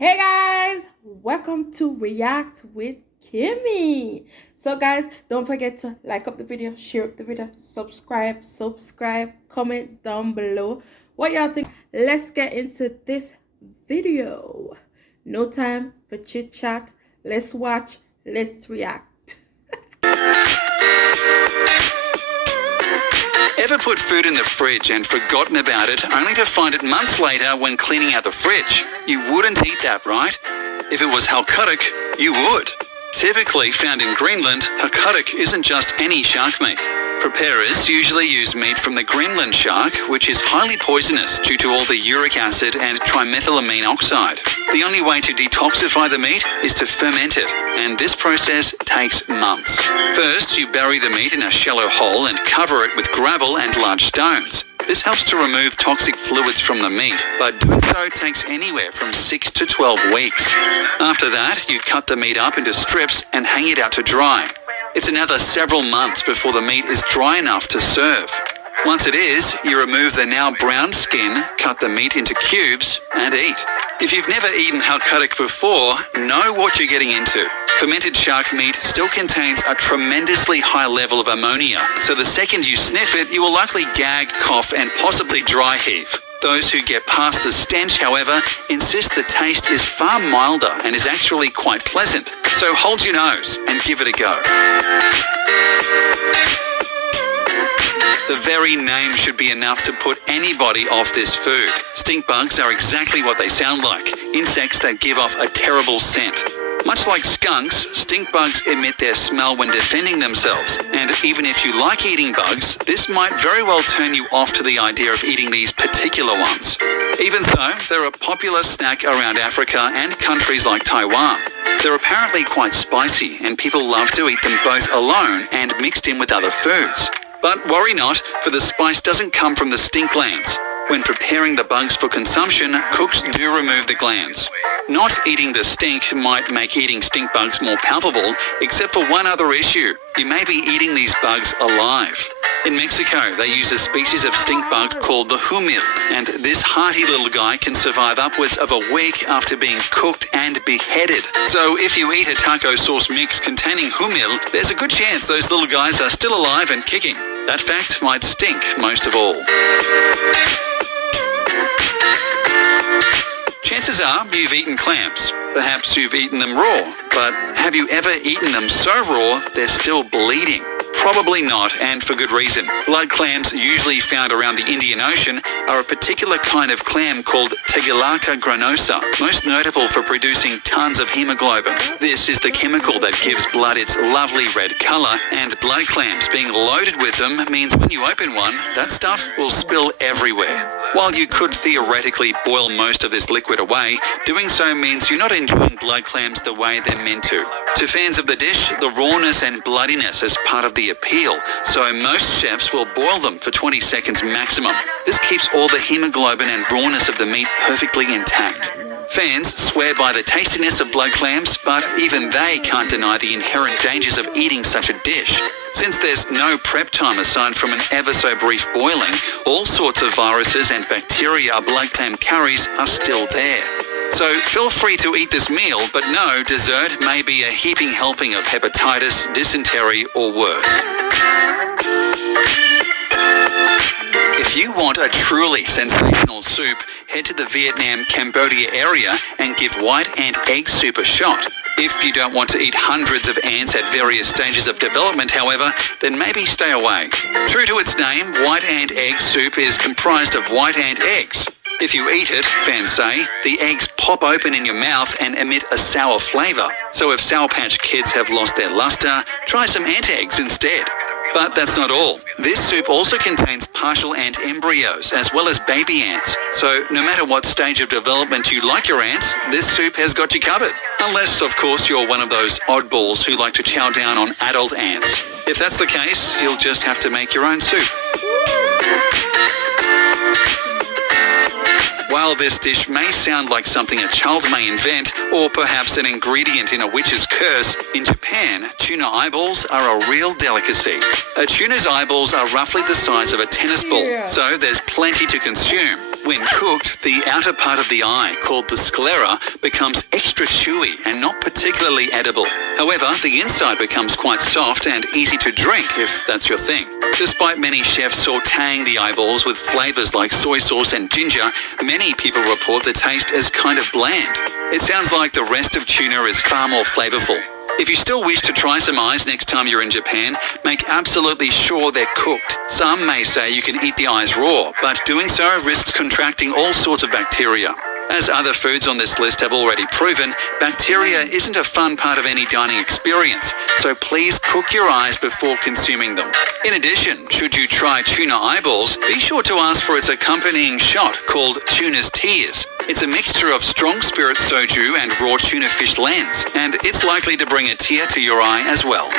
Hey guys, welcome to React with Kimmy. So guys, don't forget to like up the video, share up the video, subscribe, comment down below what y'all think. Let's get into this video. No time for chit chat. Let's watch, let's react. Ever put food in the fridge and forgotten about it only to find it months later when cleaning out the fridge? You wouldn't eat that, right? If it was halkudok, you would. Typically found in Greenland, halkudok isn't just any shark meat. Preparers usually use meat from the Greenland shark, which is highly poisonous due to all the uric acid and trimethylamine oxide. The only way to detoxify the meat is to ferment it, and this process takes months. First, you bury the meat in a shallow hole and cover it with gravel and large stones. This helps to remove toxic fluids from the meat, but doing so takes anywhere from 6 to 12 weeks. After that, you cut the meat up into strips and hang it out to dry. It's another several months before the meat is dry enough to serve. Once it is, you remove the now brown skin, cut the meat into cubes, and eat. If you've never eaten halkudok before, know what you're getting into. Fermented shark meat still contains a tremendously high level of ammonia, so the second you sniff it, you will likely gag, cough, and possibly dry heave. Those who get past the stench, however, insist the taste is far milder and is actually quite pleasant. So hold your nose and give it a go. The very name should be enough to put anybody off this food. Stink bugs are exactly what they sound like, insects that give off a terrible scent. Much like skunks, stink bugs emit their smell when defending themselves, and even if you like eating bugs, this might very well turn you off to the idea of eating these particular ones. Even so, they're a popular snack around Africa and countries like Taiwan. They're apparently quite spicy, and people love to eat them both alone and mixed in with other foods. But worry not, for the spice doesn't come from the stink glands. When preparing the bugs for consumption, cooks do remove the glands. Not eating the stink might make eating stink bugs more palpable, except for one other issue. You may be eating these bugs alive. In Mexico, they use a species of stink bug called the humil, and this hearty little guy can survive upwards of a week after being cooked and beheaded. So if you eat a taco sauce mix containing humil, there's a good chance those little guys are still alive and kicking. That fact might stink most of all. Chances are you've eaten clams. Perhaps you've eaten them raw, but have you ever eaten them so raw they're still bleeding? Probably not, and for good reason. Blood clams, usually found around the Indian Ocean, are a particular kind of clam called Tegilaka granosa, most notable for producing tons of hemoglobin. This is the chemical that gives blood its lovely red color, and blood clams being loaded with them means when you open one, that stuff will spill everywhere. While you could theoretically boil most of this liquid away, doing so means you're not enjoying blood clams the way they're meant to. To fans of the dish, the rawness and bloodiness is part of the appeal, so most chefs will boil them for 20 seconds maximum. This keeps all the hemoglobin and rawness of the meat perfectly intact. Fans swear by the tastiness of blood clams, but even they can't deny the inherent dangers of eating such a dish. Since there's no prep time aside from an ever so brief boiling, all sorts of viruses and bacteria our blood clam carries are still there. So feel free to eat this meal, but no, dessert may be a heaping helping of hepatitis, dysentery, or worse. If you want a truly sensational soup, head to the Vietnam-Cambodia area and give white ant egg soup a shot. If you don't want to eat hundreds of ants at various stages of development, however, then maybe stay away. True to its name, white ant egg soup is comprised of white ant eggs. If you eat it, fans say, the eggs pop open in your mouth and emit a sour flavor. So if Sour Patch Kids have lost their luster, try some ant eggs instead. But that's not all. This soup also contains partial ant embryos as well as baby ants. So no matter what stage of development you like your ants, this soup has got you covered. Unless, of course, you're one of those oddballs who like to chow down on adult ants. If that's the case, you'll just have to make your own soup. While this dish may sound like something a child may invent, or perhaps an ingredient in a witch's curse, in Japan, tuna eyeballs are a real delicacy. A tuna's eyeballs are roughly the size of a tennis ball, so there's plenty to consume. When cooked, the outer part of the eye, called the sclera, becomes extra chewy and not particularly edible. However, the inside becomes quite soft and easy to drink if that's your thing. Despite many chefs sautéing the eyeballs with flavours like soy sauce and ginger, many people report the taste as kind of bland. It sounds like the rest of tuna is far more flavourful. If you still wish to try some eyes next time you're in Japan, make absolutely sure they're cooked. Some may say you can eat the eyes raw, but doing so risks contracting all sorts of bacteria. As other foods on this list have already proven, bacteria isn't a fun part of any dining experience, so please cook your eyes before consuming them. In addition, should you try tuna eyeballs, be sure to ask for its accompanying shot called tuna's tears. It's a mixture of strong spirit soju and raw tuna fish lens, and it's likely to bring a tear to your eye as well.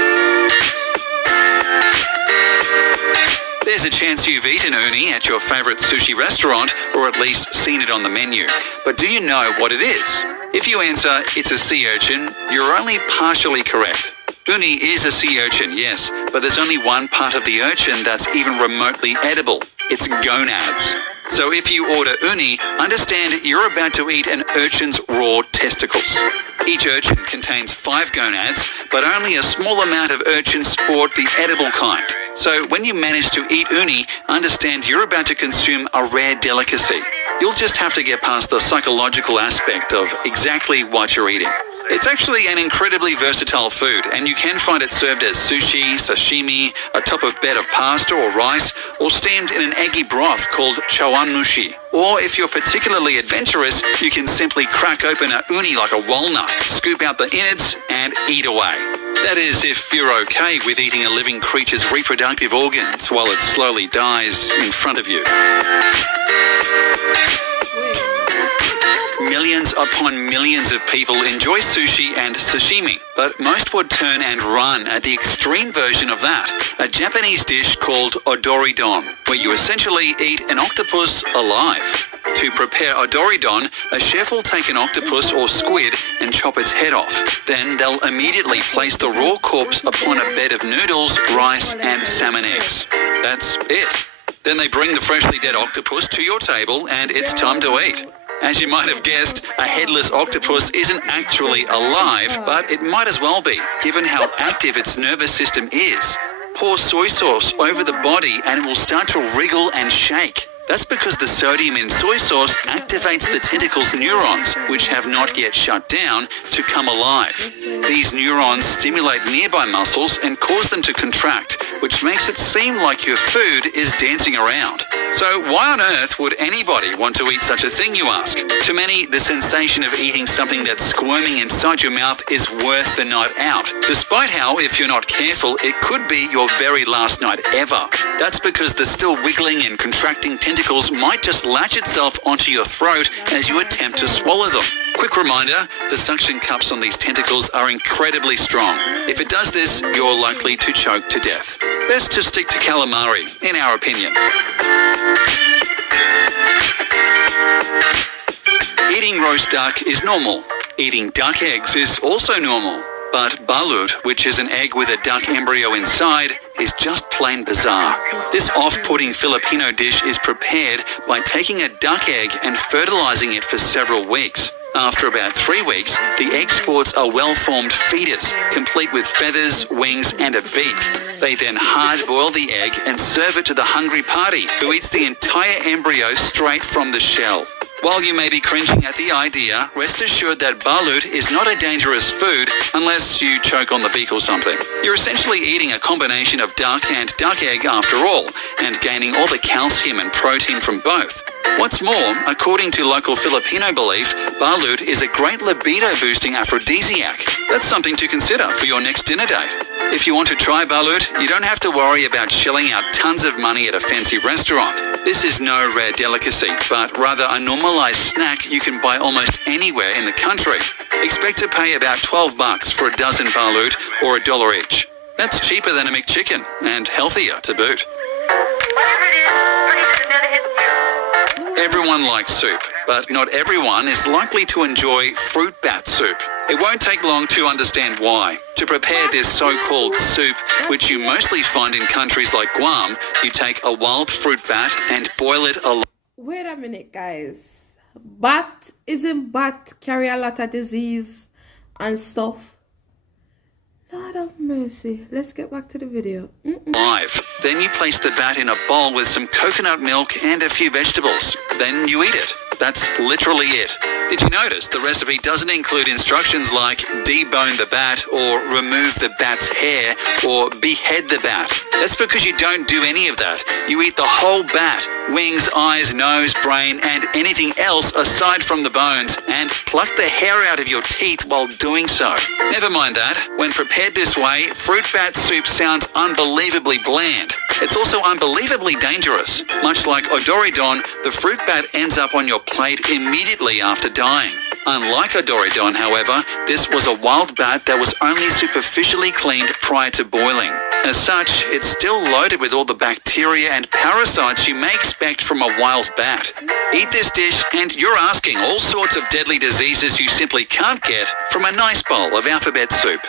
There's a chance you've eaten uni at your favourite sushi restaurant, or at least seen it on the menu. But do you know what it is? If you answer, it's a sea urchin, you're only partially correct. Uni is a sea urchin, yes, but there's only one part of the urchin that's even remotely edible. It's gonads. So if you order uni, understand you're about to eat an urchin's raw testicles. Each urchin contains 5 gonads, but only a small amount of urchins sport the edible kind. So when you manage to eat uni, understand you're about to consume a rare delicacy. You'll just have to get past the psychological aspect of exactly what you're eating. It's actually an incredibly versatile food, and you can find it served as sushi, sashimi, atop of bed of pasta or rice, or steamed in an eggy broth called chawanmushi. Or if you're particularly adventurous, you can simply crack open a uni like a walnut, scoop out the innards, and eat away. That is, if you're okay with eating a living creature's reproductive organs while it slowly dies in front of you. Millions upon millions of people enjoy sushi and sashimi, but most would turn and run at the extreme version of that, a Japanese dish called odoridon, where you essentially eat an octopus alive. To prepare odoridon, a chef will take an octopus or squid and chop its head off. Then they'll immediately place the raw corpse upon a bed of noodles, rice, and salmon eggs. That's it. Then they bring the freshly dead octopus to your table, and it's time to eat. As you might have guessed, a headless octopus isn't actually alive, but it might as well be, given how active its nervous system is. Pour soy sauce over the body and it will start to wriggle and shake. That's because the sodium in soy sauce activates the tentacle's neurons, which have not yet shut down, to come alive. These neurons stimulate nearby muscles and cause them to contract, which makes it seem like your food is dancing around. So why on earth would anybody want to eat such a thing, you ask? To many, the sensation of eating something that's squirming inside your mouth is worth the night out, despite how, if you're not careful, it could be your very last night ever. That's because the still wiggling and contracting tentacles might just latch itself onto your throat as you attempt to swallow them. Quick reminder, the suction cups on these tentacles are incredibly strong. If it does this, you're likely to choke to death. Best to stick to calamari, in our opinion. Eating roast duck is normal. Eating duck eggs is also normal. But balut, which is an egg with a duck embryo inside, is just plain bizarre. This off-putting Filipino dish is prepared by taking a duck egg and fertilizing it for several weeks. After about 3 weeks, the egg sports a well-formed fetus, complete with feathers, wings, and a beak. They then hard-boil the egg and serve it to the hungry party, who eats the entire embryo straight from the shell. While you may be cringing at the idea, rest assured that balut is not a dangerous food unless you choke on the beak or something. You're essentially eating a combination of duck and duck egg after all, and gaining all the calcium and protein from both. What's more, according to local Filipino belief, balut is a great libido-boosting aphrodisiac. That's something to consider for your next dinner date. If you want to try balut, you don't have to worry about shelling out tons of money at a fancy restaurant. This is no rare delicacy, but rather a normalized snack you can buy almost anywhere in the country. Expect to pay about $12 for a dozen balut or $1 each. That's cheaper than a McChicken and healthier to boot. Everyone likes soup, but not everyone is likely to enjoy fruit bat soup. It won't take long to understand why. To prepare this so-called soup, which you mostly find in countries like Guam, you take a wild fruit bat and boil it alive. Wait a minute, guys. Isn't bat carry a lot of disease and stuff? Lord of mercy. Let's get back to the video. Live. Then you place the bat in a bowl with some coconut milk and a few vegetables. Then you eat it. That's literally it. Did you notice the recipe doesn't include instructions like debone the bat or remove the bat's hair or behead the bat? That's because you don't do any of that. You eat the whole bat, wings, eyes, nose, brain, and anything else aside from the bones, and pluck the hair out of your teeth while doing so. Never mind that. When prepared this way, fruit bat soup sounds unbelievably bland. It's also unbelievably dangerous. Much like Odoridon, the fruit bat ends up on your plate immediately after dying. Unlike Odoridon, however, this was a wild bat that was only superficially cleaned prior to boiling. As such, it's still loaded with all the bacteria and parasites you may expect from a wild bat. Eat this dish and you're asking all sorts of deadly diseases you simply can't get from a nice bowl of alphabet soup.